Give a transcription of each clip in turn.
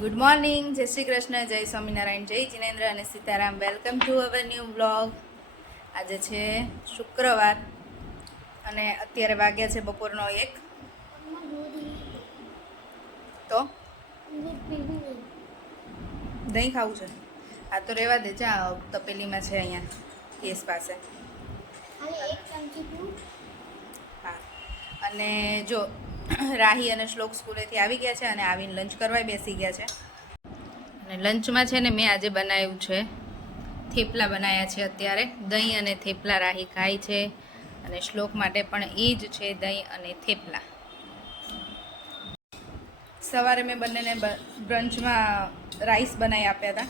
Good morning, જય શ્રી કૃષ્ણ, જય સ્વામિનારાયણ, જય જિનેન્દ્ર અને Sitaram. Welcome to our new blog. આજે છે શુક્રવાર અને અત્યારે વાગ્યા છે બપોરનો 1. તો દહીં ખાવું છે? આ તો રહેવા દે, જા તપેલીમાં છે અહીંયા કેસ પાસે. હા, અને જો રાહી અને શ્લોક સ્કૂલેથી આવી ગયા છે અને આવીને લંચ કરવા બેસી ગયા છે. અને લંચમાં છે ને મેં આજે બનાવ્યું છે થેપલા બનાવ્યા છે. અત્યારે દહીં અને થેપલા રાહી ખાય છે અને શ્લોક માટે પણ એ જ છે, દહીં અને થેપલા. સવારે મેં બંનેને બ્રંચમાં રાઈસ બનાવી આપ્યા હતા,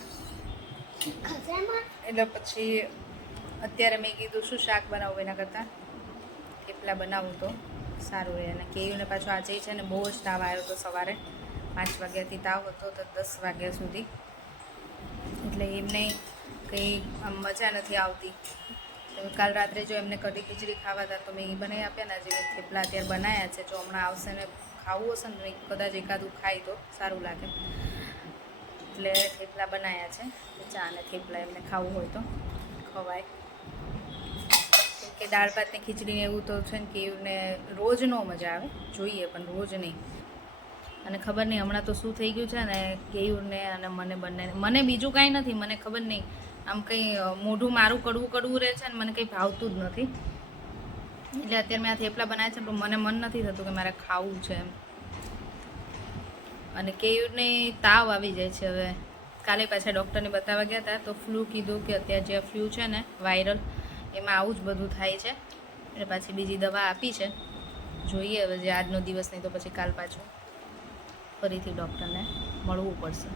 એટલે પછી અત્યારે મેં કીધું શું શાક બનાવું એના કરતાં થેપલા બનાવું તો સારું રહે. અને કેયુને પાછો આજે છે ને બહુ જ તાવ આવ્યો હતો. સવારે 5 વાગ્યાથી તાવ હતો તો 10 વાગ્યા સુધી, એટલે એમને કંઈ આમ મજા નથી આવતી. કાલ રાત્રે જો એમને કઢી ખીચડી ખાવા હતા તો મેં એ બનાવી આપ્યા ને. આજે થેપલા અત્યારે બનાવ્યા છે. જો હમણાં આવશે ને ખાવું હશે ને કદાચ એકાદું ખાય તો સારું લાગે, એટલે થેપલા બનાવ્યા છે. ચા અને થેપલા એમને ખાવું હોય તો ખવાય. કે દાળ ભાત ને ખીચડી ને એવું તો છે ને કે એમને રોજ ન મજા આવે, જોઈએ પણ રોજ નહીં. અને ખબર નહીં હમણાં તો શું થઈ ગયું છે ને કેયુરને અને મને બંનેને. મને બીજું કાંઈ નથી, મને ખબર નહીં આમ કંઈ મોઢું મારું કડવું કડવું રહે છે ને મને કંઈ ભાવતું જ નથી. એટલે અત્યારે મેં આ થેપલા બનાવ્યા છે પણ મને મન નથી થતું કે મારે ખાવું છે એમ. અને કેયુરને તાવ આવી જાય છે. હવે કાલે પાછા ડૉક્ટરને બતાવવા ગયા હતા તો ફ્લૂ કીધું કે અત્યારે જે ફ્લૂ છે ને વાયરલ, એમાં આવું જ બધું થાય છે. એટલે પાછી બીજી દવા આપી છે, જોઈએ હવે. જે આજનો દિવસ નહીં તો પછી કાલ પાછું ફરીથી ડૉક્ટરને મળવું પડશે.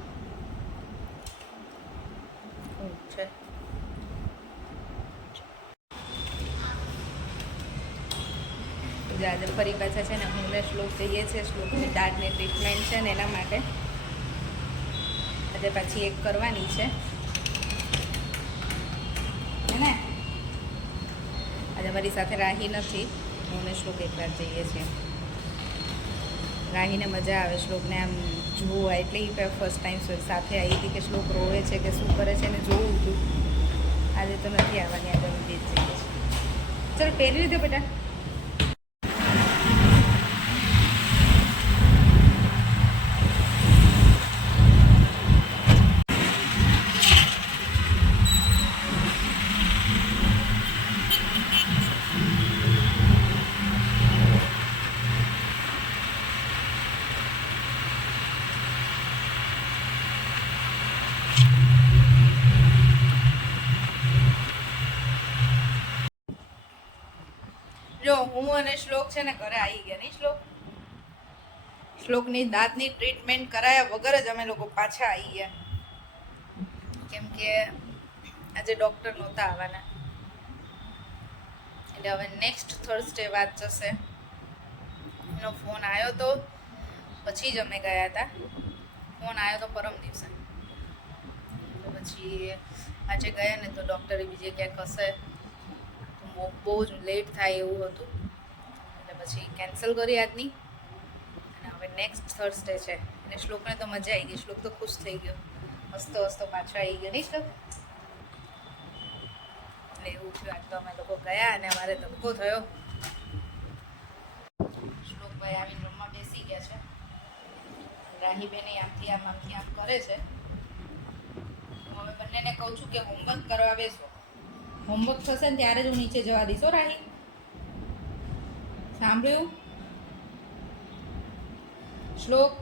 છે આજે ફરી પાછા છે ને હું ને શ્લોક જઈએ છીએ. શ્લોકની દાઢની ટ્રીટમેન્ટ છે ને એના માટે આજે પાછી એક કરવાની છે ને. આજે મારી સાથે રાહી નથી, હું ને શ્લોક એકવાર જઈએ છીએ. રાહીને મજા આવે શ્લોકને આમ જોવું, એટલે એ ફર્સ્ટ ટાઈમ સાથે આવી હતી કે શ્લોક રોવે છે કે શું કરે છે એને જોવું હતું. આજે તો નથી આવવાની, આજે હું જઈએ છીએ. ચાલો પહેરી લીધો બેટા. જો હું અને શ્લોક છે ને ઘરે આવી ગયા. નહીં શ્લોક? શ્લોકની દાંતની ટ્રીટમેન્ટ કરાયા વગર જ અમે લોકો પાછા આવી ગયા, કેમ કે આજે ડૉક્ટર નહોતા આવવાના. એટલે હવે નેક્સ્ટ થર્સડે વાત જશે. એનો ફોન આવ્યો તો પછી જ અમે ગયા હતા. ફોન આવ્યો તો પરમ દિવસે, તો પછી આજે ગયા ને તો ડૉક્ટરે બીજે ક્યાંક હશે, બહુ જ લેટ થાય એવું હતું, એટલે પછી કેન્સલ કરી આજની. અને હવે નેક્સ્ટ થર્સડે છે. અને શ્લોકને તો મજા આવી ગઈ. શ્લોક તો ખુશ થઈ ગયો, હસતો હસતો પાછો આવી ગયો. નહીં શ્લોક? એટલે એવું થયું. આજ તો અમે લોકો ગયા અને અમારે ધક્કો થયો. શ્લોકભાઈ આવીને રૂમમાં બેસી ગયા છે. રાહીબેન આમથી આમ કરે છે. હું હવે બંનેને કહું છું કે હોમવર્ક કરવા બેસો. હોમવર્ક થશે ને ત્યારે જ હું નીચે જવા દઈશ. રાહી, સાંભળ્યું? શ્લોક,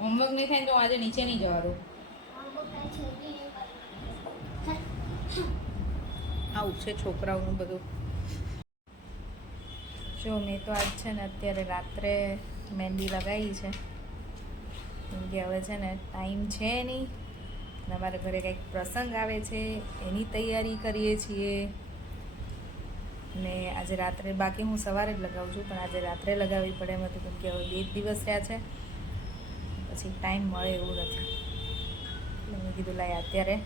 હોમવર્ક નહીં થાય તો આજે નીચે નહીં જવા દઉં. આવું છે છોકરાઓનું બધું. જો મેં તો આજ છે ને અત્યારે રાત્રે મહેંદી લગાવી છે, કેમ કે હવે છે ને ટાઈમ છે નહીં. અમારા ઘરે કંઈક પ્રસંગ આવે છે, એની તૈયારી કરીએ છીએ. ને આજે રાત્રે, બાકી હું સવારે જ લગાવું છું, પણ આજે રાત્રે લગાવવી પડે એમ હતું, કેમ કે હવે 2 દિવસ રહ્યા છે, પછી ટાઈમ મળે એવું નથી. એટલે મેં કીધું લાય અત્યારે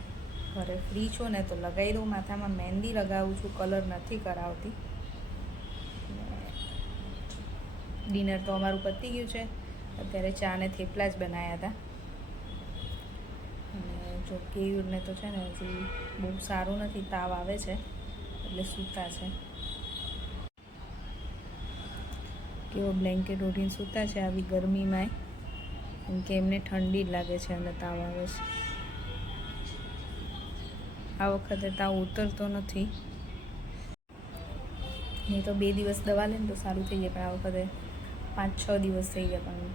ઘરે ફ્રી છું ને તો લગાવી દઉં. માથામાં મહેંદી લગાવું છું, કલર નથી કરાવતી. ડિનર તો અમારું પતી ગયું છે. અત્યારે ચા ને થેપલા જ બનાવ્યા હતા. અને જો કેયુરને તો છે ને હજી બહુ સારું નથી, તાવ આવે છે એટલે સૂતા છે. કેવો બ્લેન્કેટ ઓઢીને સૂતા છે આવી ગરમીમાંય, કેમ કે એમને ઠંડી જ લાગે છે અને તાવ આવે છે. આ વખતે તાવ ઉતરતો નથી, નહીં તો 2 દિવસ દવા લે ને તો સારું થઈ જાય, પણ આ વખતે 5-6 દિવસ થઈ ગયા, પણ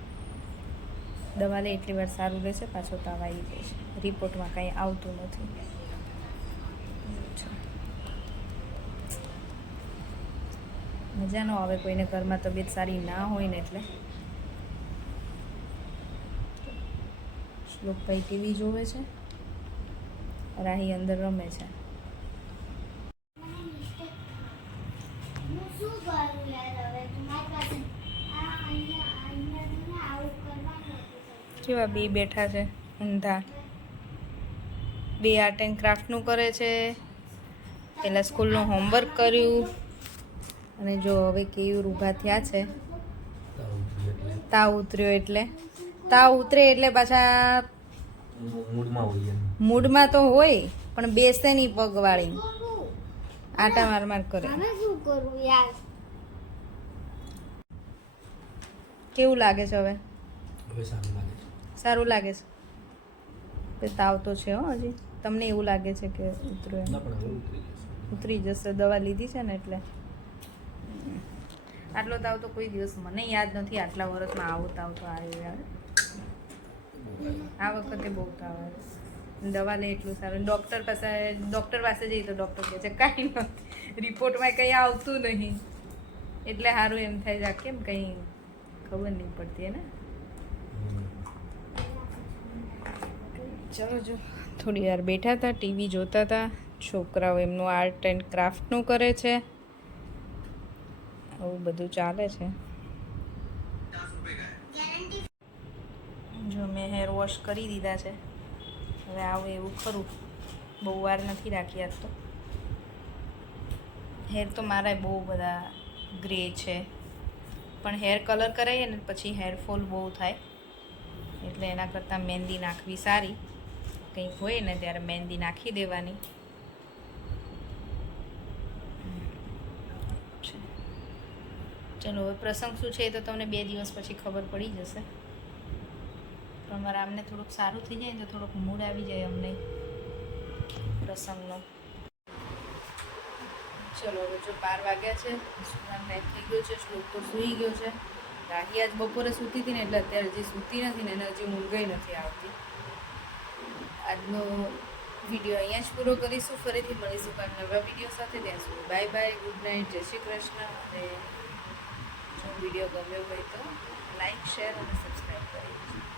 દવા લે એટલી વાર સારું રહેશે, પાછો તાવ આવી જાય છે. રિપોર્ટમાં કાંઈ આવતું નથી. મજા ન આવે કોઈને ઘરમાં તબિયત સારી ના હોય ને એટલે. શ્લોકભાઈ ટીવી જોવે છે, રાહી અંદર રમે છે. કેવા બે બેઠા છે ઊંધા, બે આર્ટ એન્ડ ક્રાફ્ટનું કરે છે. પહેલાં સ્કૂલનું હોમવર્ક કર્યું અને જો હવે કેયુર ઊભા થયા છે. તાવ ઉતર્યો એટલે તાવ ઉતરે એટલે પાછા મૂડમાં તો હોય, પણ બેસે નહીં પગવાળી, આટા માર કરે. કેવું લાગે છે હવે? સારું લાગે છે. તાવ તો છે હો હજી. તમને એવું લાગે છે કે ઉતરી જશે? દવા લીધી છે ને એટલે. આટલો તાવ તો કોઈ દિવસ મને યાદ નથી આટલા વર્ષમાં આવો તાવ તો આવ્યો યાર. આ વખતે બહુ તાવ આવ્યો. દવા લે એટલું સારું. ડૉક્ટર પાસે જઈએ તો ડૉક્ટર કહે છે કાંઈ નથી, રિપોર્ટમાં કંઈ આવતું નહીં. એટલે સારું એમ થાય છે, કેમ કંઈ ખબર નહીં પડતી ને. ચલો જો થોડી વાર બેઠા હતા, ટીવી જોતા હતા. છોકરાઓ એમનું આર્ટ એન્ડ ક્રાફ્ટનું કરે છે, આવું બધું ચાલે છે. જો મેં હેર વોશ કરી દીધા છે, હવે આવું એવું ખરું, બહુ વાર નથી રાખી આજ તો. હેર તો મારા બહુ બધા ગ્રે છે, પણ હેર કલર કરાવીએ ને પછી હેરફોલ બહુ થાય, એટલે એના કરતાં મહેંદી નાખવી સારી. કંઈક હોય ને ત્યારે મહેંદી નાખી દેવાની. ચલો હવે પ્રસંગ શું છે એ તો તમને 2 દિવસ પછી ખબર પડી જશે. પણ અમારા આમને થોડુંક સારું થઈ જાય ને તો થોડોક મૂડ આવી જાય અમને પ્રસંગનો. ચલો હવે જો 12 વાગ્યા છે, સુવાનો ટાઈમ થઈ ગયો છે. શ્લોક તો સૂઈ ગયો છે. રાહી આજ બપોરે સૂતી હતી ને એટલે અત્યારે હજી સૂતી નથી ને એને હજી ઊંઘ નથી આવતી. આજનો વિડીયો અહીંયા જ પૂરો કરીશું. ફરીથી મળીશું કાલ નવા વિડીયો સાથે. ત્યાં સુધી બાય બાય, ગુડ નાઇટ, જય શ્રી કૃષ્ણ. અને જો વિડીયો ગમ્યો હોય તો લાઈક, શેર અને સબસ્ક્રાઈબ કરી દેજો.